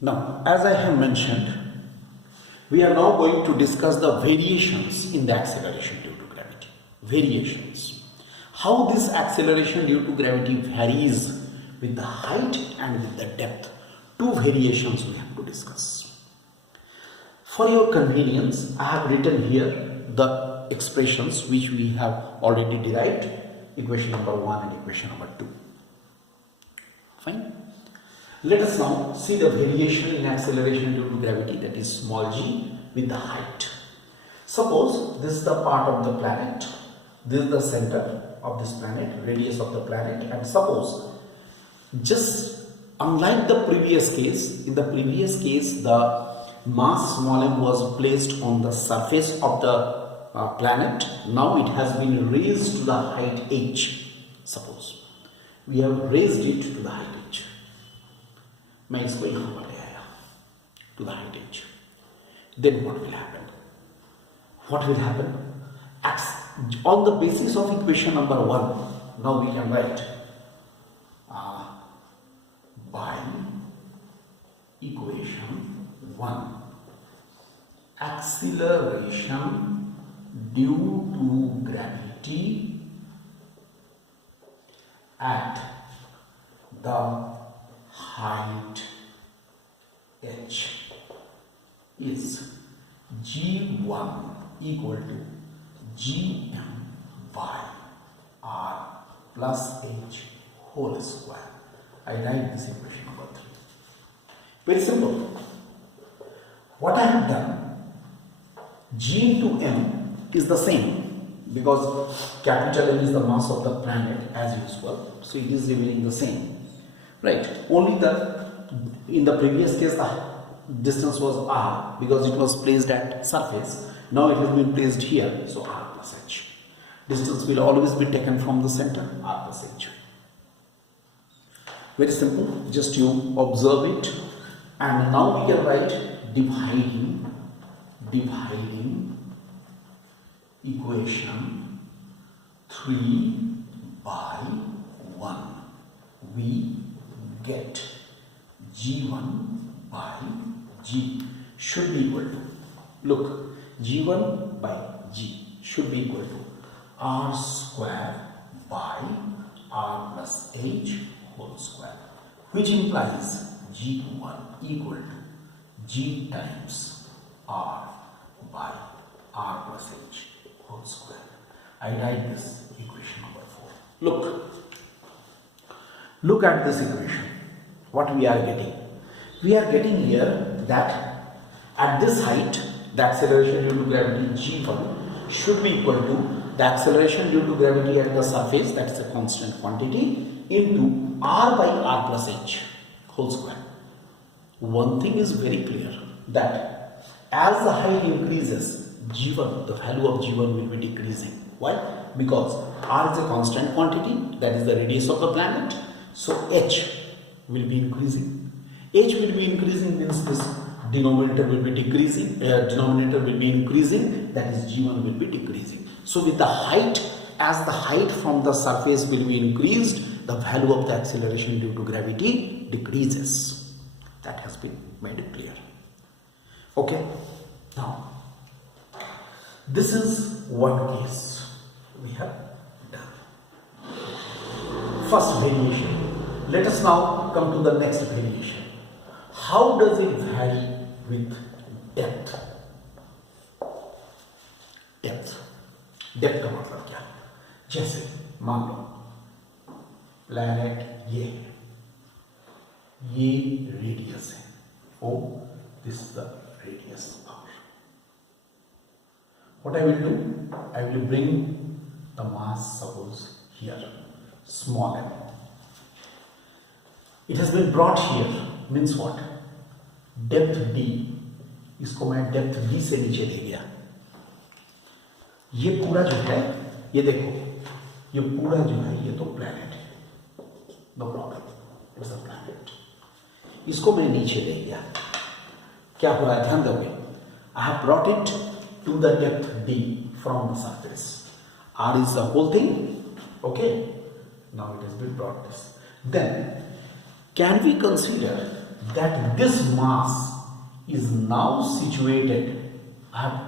Now, as I have mentioned, we are now going to discuss the variations in the acceleration due to gravity. Variations. How this acceleration due to gravity varies with the height and with the depth. Two variations we have to discuss. For your convenience, I have written here the expressions which we have already derived. Equation number 1 and equation number 2. Fine. Let us now see the variation in acceleration due to gravity, that is small g, with the height. Suppose this is the part of the planet, this is the center of this planet, radius of the planet, and suppose, just unlike the previous case, in the previous case the mass small m was placed on the surface of the planet. Now it has been raised to the height h. Suppose we have raised it to the height h. मैं इसको यहाँ पर ले आया to the height h. Then what will happen? What will happen? On the basis of equation number 1, now we can write by equation 1, acceleration due to gravity at the height h is g1 equal to gm by r plus h whole square. I write this equation number 3. Very simple. What I have done, g into m is the same because capital M is the mass of the planet as usual, so it is remaining the same. Right, only in the previous case the distance was r because it was placed at surface. Now it has been placed here, so r plus h. Distance will always be taken from the center, r plus h. Very simple, just you observe it, and now we can write dividing equation 3 by 1. We get g1 by g should be equal to, look, g1 by g should be equal to r square by r plus h whole square, which implies g1 equal to g times r by r plus h whole square. I write this equation number 4. Look at this equation. What we are getting? We are getting here that at this height, the acceleration due to gravity g1 should be equal to the acceleration due to gravity at the surface, that is a constant quantity, into r by r plus h whole square. One thing is very clear, that as the height increases, g1, the value of g1 will be decreasing. Why? Because r is a constant quantity, that is the radius of the planet. So h will be increasing. H will be increasing means this denominator will be decreasing, denominator will be increasing, that is g1 will be decreasing. So with the height, as the height from the surface will be increased, the value of the acceleration due to gravity decreases. That has been made clear. Okay, now this is one case we have done. First variation. Let us now come to the next variation. How does it vary with depth? Depth का मतलब क्या? जैसे मान लो planet ये radius है, O, this is the radius R. What I will do? I will bring the mass, suppose here, small m. It has been brought here, means what? Depth d, इसको मैं depth d से नीचे ले गया. ये पूरा जो है, ये देखो, ये पूरा जो है, ये तो planet है. No problem, it's a planet. इसको मैं नीचे ले गया. क्या हो रहा है? ध्यान दोगे? I have brought it to the depth d from the surface. R is the whole thing. Okay. Now it has been brought this. Then, can we consider that this mass is now situated, I have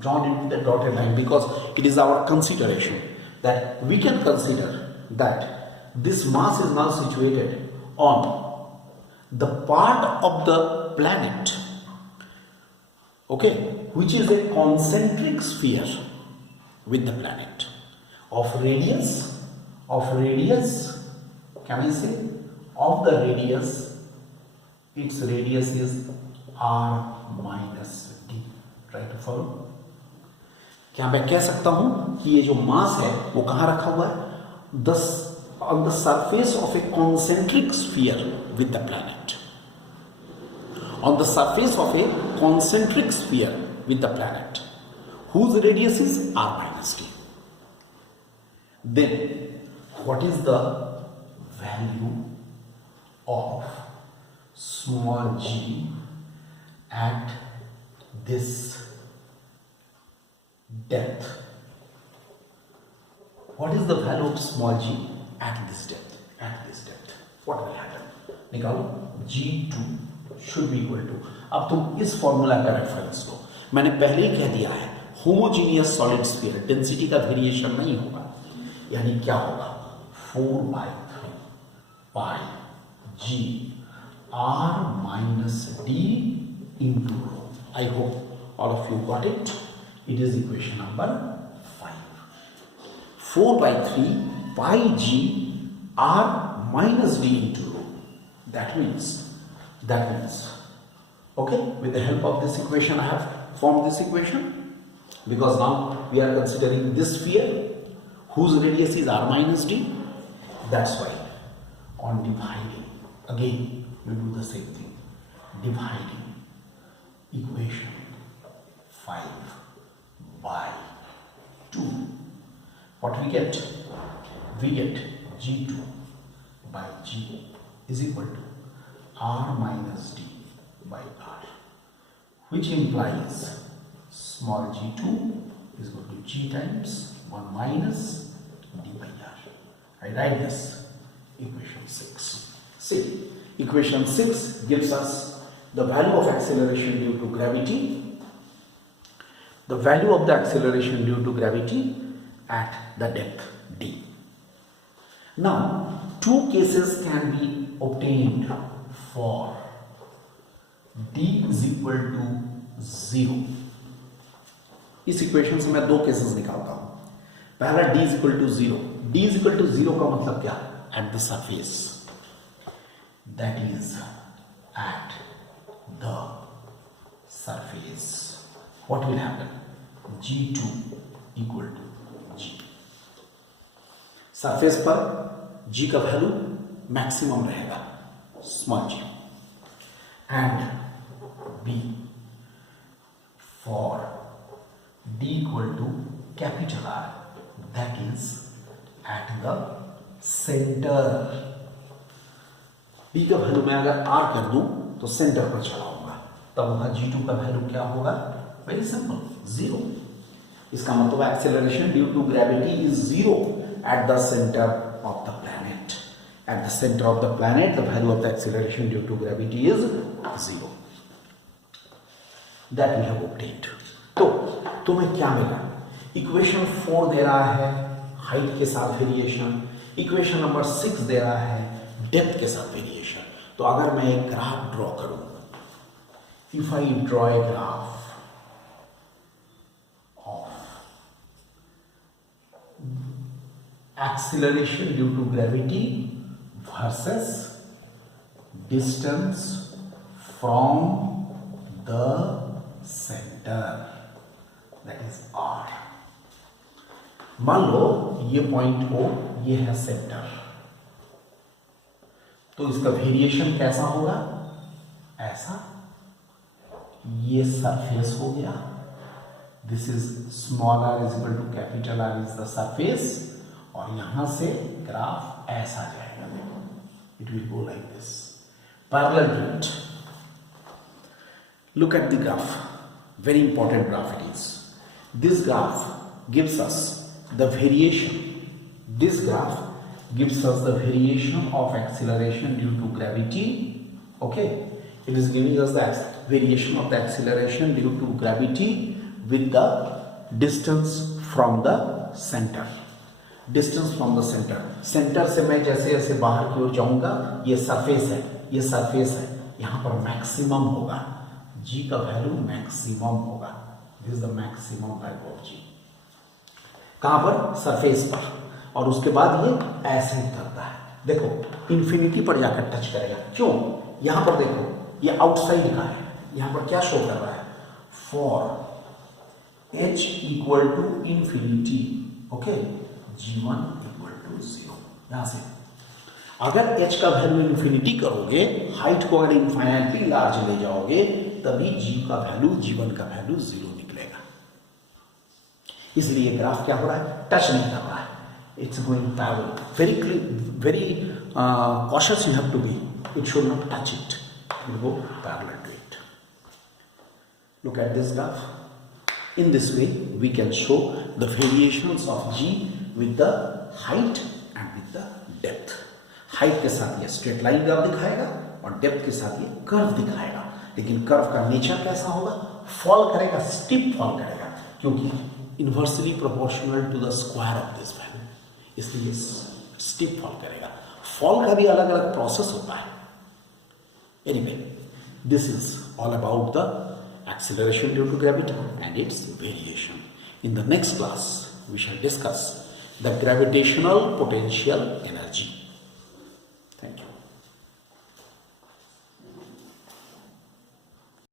drawn it with the dotted line because it is our consideration that we can consider that this mass is now situated on the part of the planet, okay, which is a concentric sphere with the planet of radius, can I say, of the radius, its radius is r minus d. Try to follow. क्या मैं कह सकता हूं कि ये जो मास है वो कहां रखा हुआ है? On the surface of a concentric sphere with the planet. On the surface of a concentric sphere with the planet, whose radius is r minus d. Then, what is the value of small g at this depth? What is the value of small g at this depth? At this depth, what will happen? निकालो. G2 should be equal to. अब तुम इस formula का reference लो. मैंने पहले ही कह दिया है, होमोजीनियस सॉलिड स्फीयर डेंसिटी का वेरिएशन नहीं होगा. यानी क्या होगा? 4/3 पाई g r minus d into rho. I hope all of you got it. It is equation number 5. 4/3 pi g r minus d into rho. That means, okay, with the help of this equation I have formed this equation, because now we are considering this sphere whose radius is r minus d. That's why on dividing, again we do the same thing, dividing equation 5 by 2, what we get? We get g2 by g is equal to r minus d by r, which implies small g2 is equal to g times 1 minus d by r. I write this equation 6. See, equation 6 gives us the value of acceleration due to gravity, the value of the acceleration due to gravity at the depth d. Now, two cases can be obtained for d is equal to 0. इस equation से मैं दो cases निकालता हूं. पहला d is equal to 0. d is equal to 0 का मतलब क्या? At the surface, that is at the surface, what will happen? g2 equal to g. Surface पर g का वैल्यू मैक्सिमम रहेगा, small g, and b for d equal to capital R, that is at the center. b का value मैं अगर r कर दूं तो centre पर चलाऊंगा, तब वहां g2 का वैल्यू क्या होगा? Very simple, 0. इसका मतलब acceleration due to gravity is 0 at the center of the planet. At the center of the planet, the value of the acceleration due to gravity is 0. That we have obtained. तो तुम्हें क्या मिला? Equation 4 दे रहा है height के साथ variation, equation number 6 दे रहा है डेप्थ के साथ वेरिएशन. तो अगर मैं एक ग्राफ ड्रॉ करूं, if I draw a graph acceleration due to gravity versus distance from the center, that is r. मान लो ये पॉइंट O, ये है सेंटर, तो इसका वेरिएशन कैसा होगा? ऐसा. ये सरफेस हो गया, this is small r is equal to capital R is the surface, और यहां से ग्राफ ऐसा जाएगा. It will go like this, parallel to it. Look at the graph, very important graph it is. This graph gives us the variation, this graph gives us the variation of acceleration due to gravity Okay, it is giving us the variation of the acceleration due to gravity with the distance from the center. Distance from the centre, centre से मैं जैसे जैसे बाहर की ओर जाऊंगा, ये surface है, ये सरफेस है, यहाँ पर मैक्सिमम होगा, जी का वैल्यू मैक्सिमम होगा, this is the maximum type of G. कहां पर? सरफेस पर। और उसके बाद ये ऐसे करता है, देखो इंफिनिटी पर जाकर टच करेगा। क्यों? यहां पर देखो ये आउटसाइड का है, यहां पर क्या शो कर रहा है? For H equal to infinity, okay, G1 equal to 0। यहां से अगर h का वैल्यू इंफिनिटी करोगे, हाइट को अगर इनफाइनाइटली लार्ज ले जाओगे, तभी g का वैल्यू, G1 का वैल्यू 0 निकलेगा। इसलिए ग्राफ क्या हो रहा है? टच नहीं कर रहा है, it's going parallel. Very cautious you have to be, it should not touch it, it go parallel to it. Look at this graph. In this way, we can show the variations of G with the height and with the depth. Height के साथ ये straight line graph दिखाएगा और depth के साथ ये curve दिखाएगा। लेकिन curve का nature कैसा होगा? Fall करेगा, steep fall करेगा, क्योंकि inversely proportional to the square of this value, इसलिए steep fall करेगा। Fall का भी अलग अलग process होता है। Anyway, this is all about the acceleration due to gravity and its variation. In the next class, we shall discuss the gravitational potential energy.